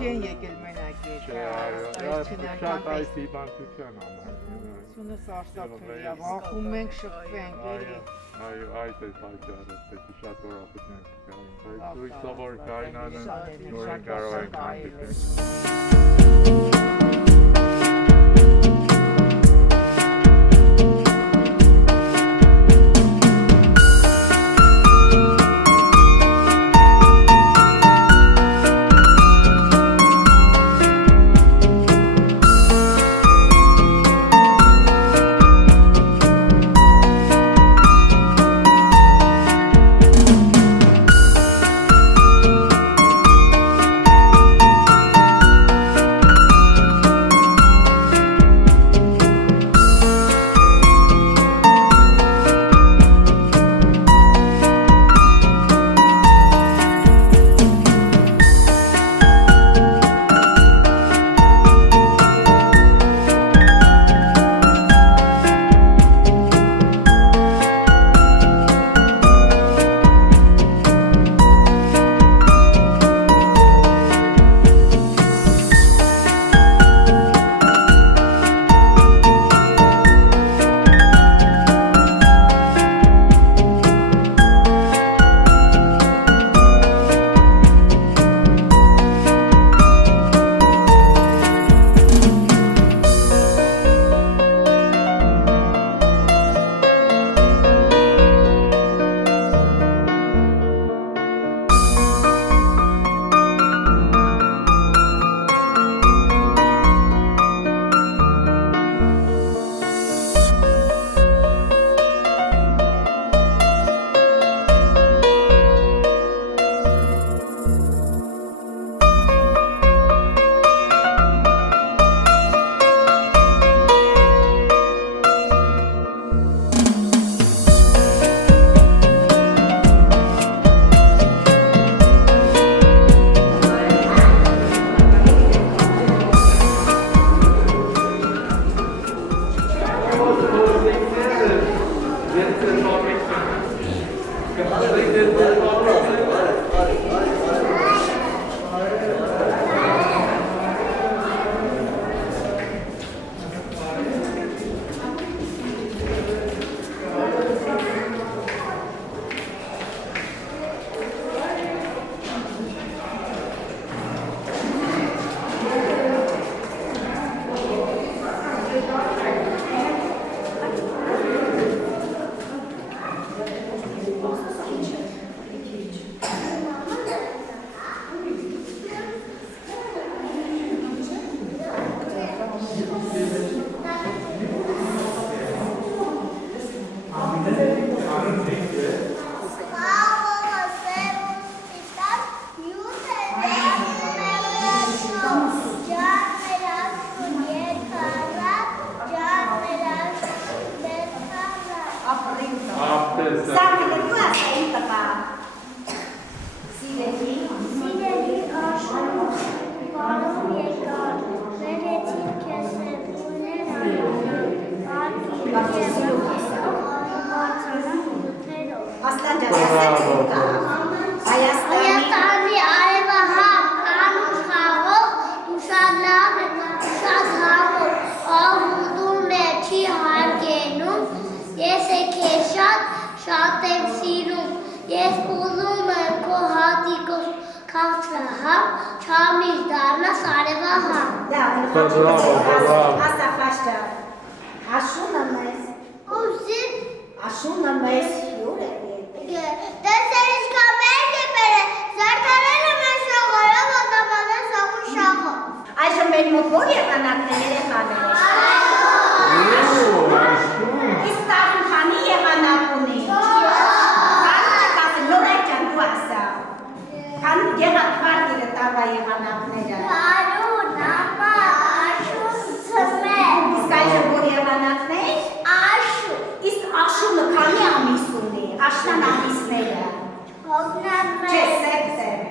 Չեն եկել մենակ շատ այս հիվանդության համար Սունը սարսափելի է, վախում ենք, շփվենք, էլի Այո, այդ է պատճառը, պետք է շատ ուրախություն ենք կային, բայց հույսով որ կայնանը նորեն կարող ենք հանդիպել Ահա, չամիլ դառնա սարևա հա։ Ասա խաշտը, աշունը մեզ, աշունը մեզ հյուր է Տեսեր ինչքա մեր գեպեր է, զարդարել է մեր շողորը, ոտաբան է սաղուն շաղը։ Այժմ մեր մոտ որ եղանակներ երեխաներ է։ Իսկ տարին քանի եղանակ ունի։ Քանի նոր այջան դու ասա։ Քանի եղած վարտիրը տարվա եղանակները։ Արուն, ապա, աշուն, ծմեր։ Իսկ այժմ որ եղանակներ։ Աշուն։ Իսկ աշունը քանի ամիս ունի, աշնան ամիսները։ Հոկտեմբեր։ Չէ, սեպտեմբեր։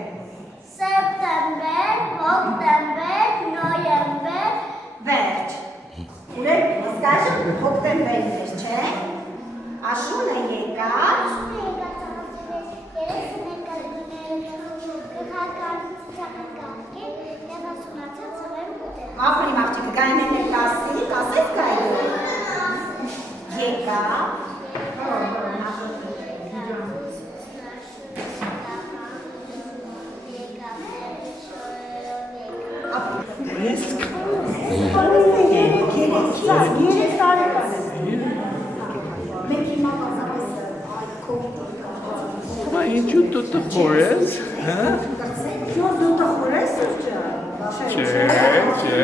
Սեպտեմբեր, հոկտեմբեր, նոյեմբեր։ Վերջ։ Ուրեք, իսկ այժմ հոկտեմբերն էր, չէ։ Աշունը եկավ։ Աշունը եկավ ծաղացրեց, երեսն եկավ գխական ծաղակակի և ասունացած ծղեր ուտել։ Ապրի մաղջիկը գայնեն էր կասի, կասեց գայնը։ Եկավ։ Μα ինչու դու տխորես, հա? Դու տխորես չէ։ Չէ։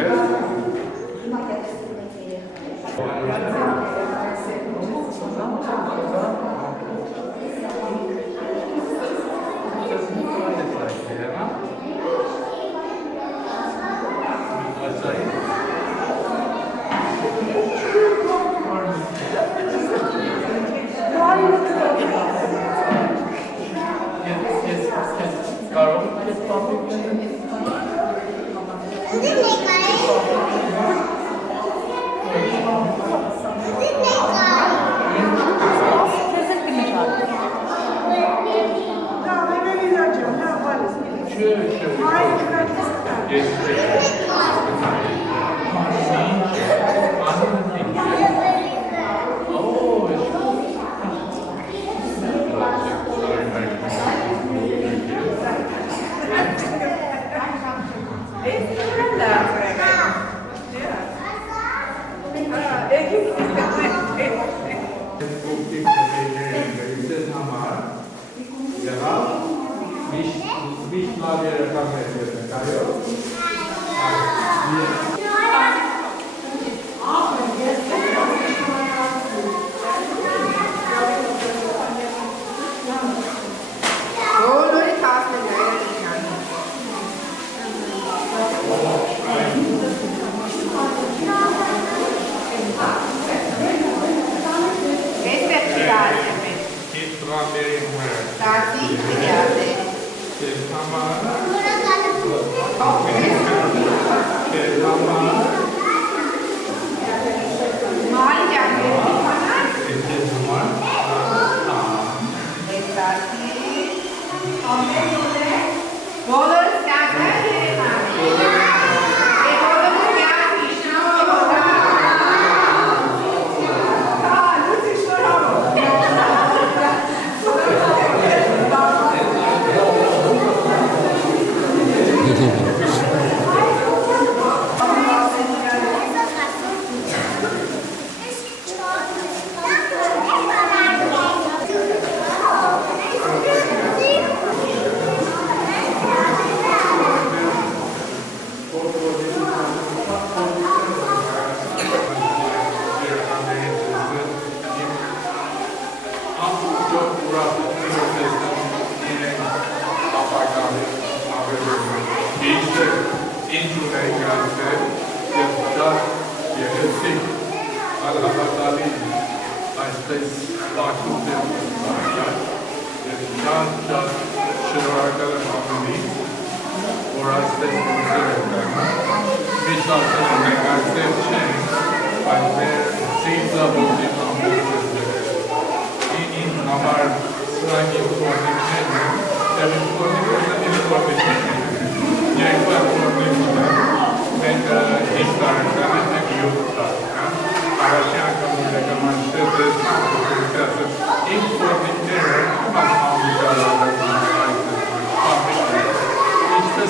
Իսկ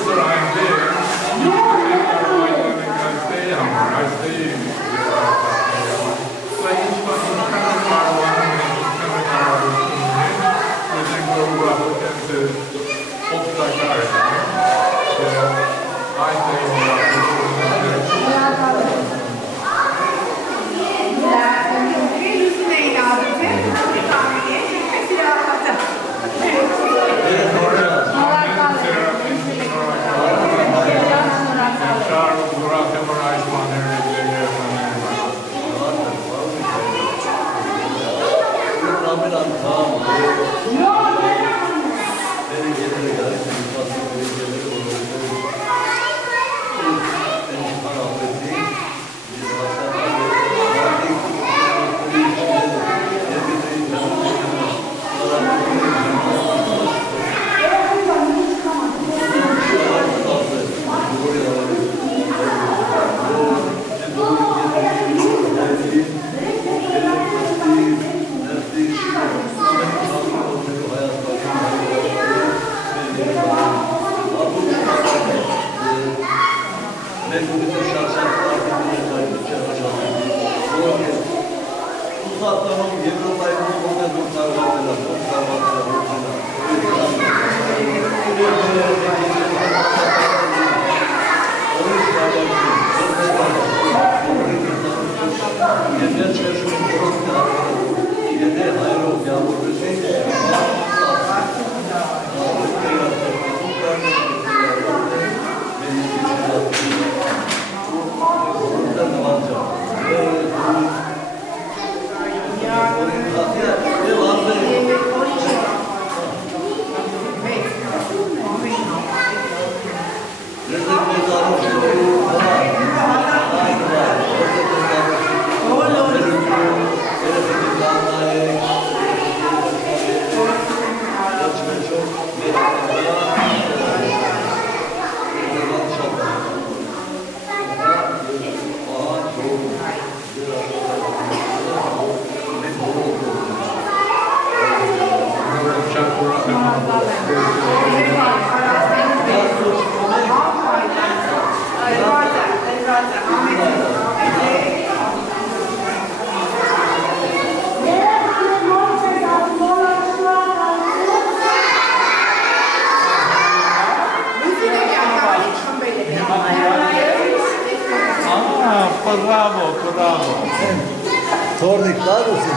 Tornik dar mısın?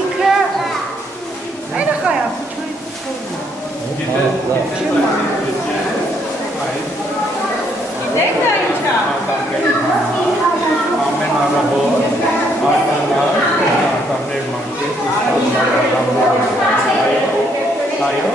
ինքը այլ խայա Գիտեք դա ինչ է։ Ամեն առավոտ այդանալ այո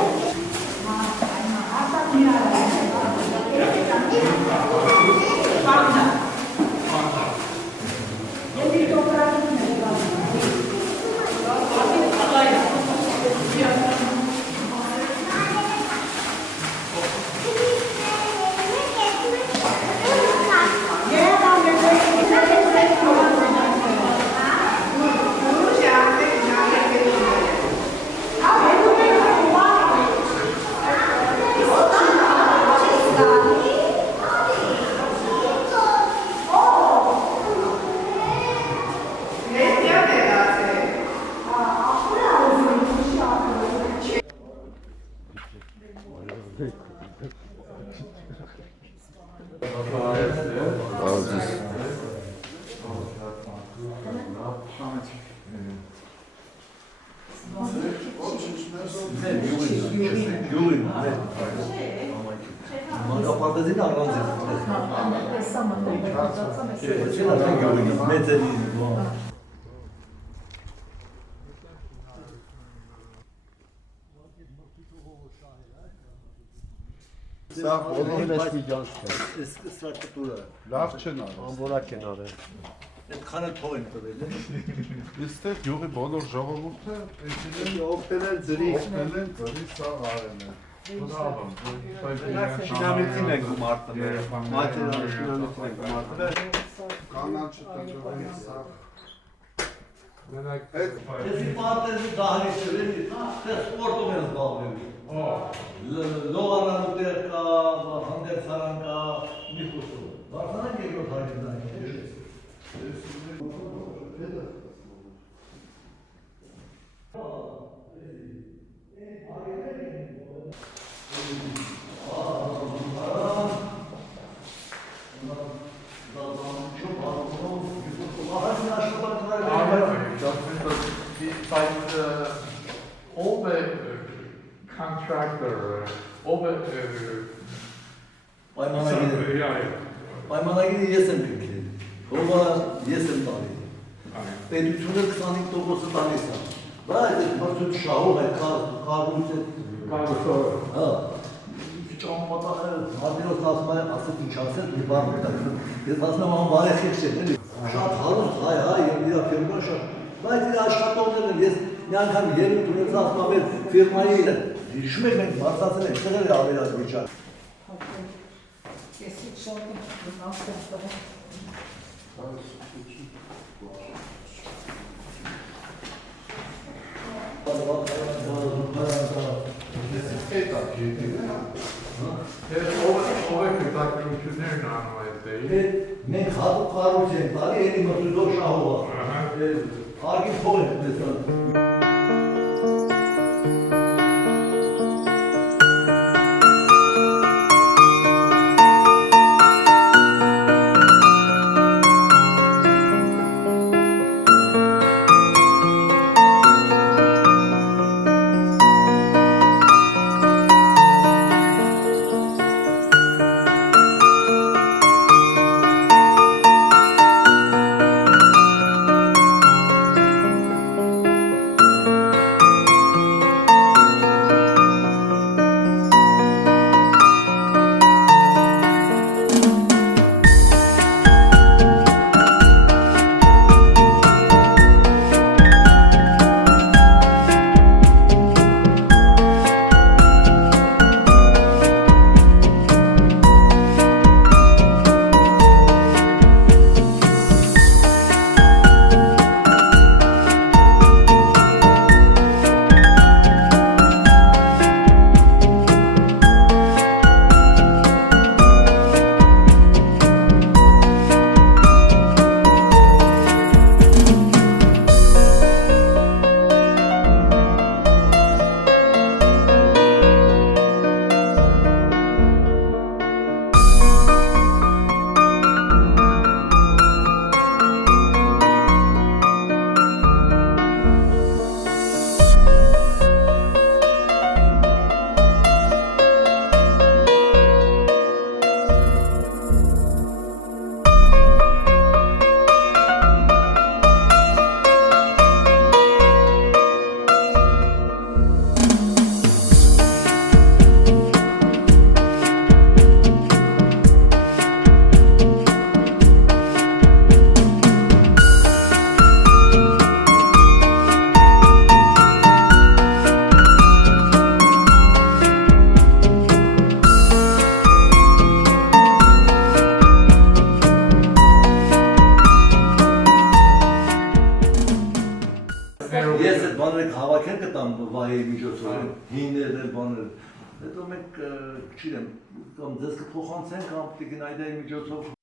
Մանկապարտեզին առանձին։ Մեծերի Սա բոլորը ստիճան չէ։ Ստրատուրա։ Լավ չեն արել։ Ամբորակ են արել։ Այդ քանը փող են տվել, է։ Այստեղ յուղի բոլոր ժողովուրդը օգտել են ջրի, օգնել են ծրի սաղ արել են։ Բրավո։ Շինամիջին են գումարտել։ Մատերիալ շինամիջին են գումարտել։ Կանաչ տնջողի սաղ։ Մենակ Էսի պարտեզի դահլիճը վերի, թե սպորտով են զբաղվում։ Լողանալու տեղ կա, հանդերձարան կա, մի խոսում։ Վարդանանք երկրորդ հայտնան։ ով է Պայմանագիրը ես եմ կնքել, հողը ես եմ տալի, պետությունը 25% տալիս է, բայց այդ մրցույթ շահող է, կարգույց է, Հանդիրոս ասում է, ասեց ինչ ասեց, մի բան մտակում, ես ասում եմ անվարեխիք չեն, շատ հարուստ հայ և իրա ֆիրմա շատ, բայց իր աշխատողներն են, ես մի անգամ երիտ ունեց ասում եմ ֆիրմայի իրեն, հիշում եք մենք մարդացել ենք, սեղել է ավերած վիճակ։ Կեսիք շատ եմ ասում։ ով է կտակություններն անում այդ դեի։ Մենք հատուկ կառույց ենք տալի, էլի մրցույթով շահող է, արգին փող ենք տեսան։ Ես այդ բաները հավաքել կտամ վահի միջոցով, հիններ էլ բաներ, հետո մենք, չիրեմ, կամ ձեզ կփոխանցենք, կամ տիկին այդայի միջոցով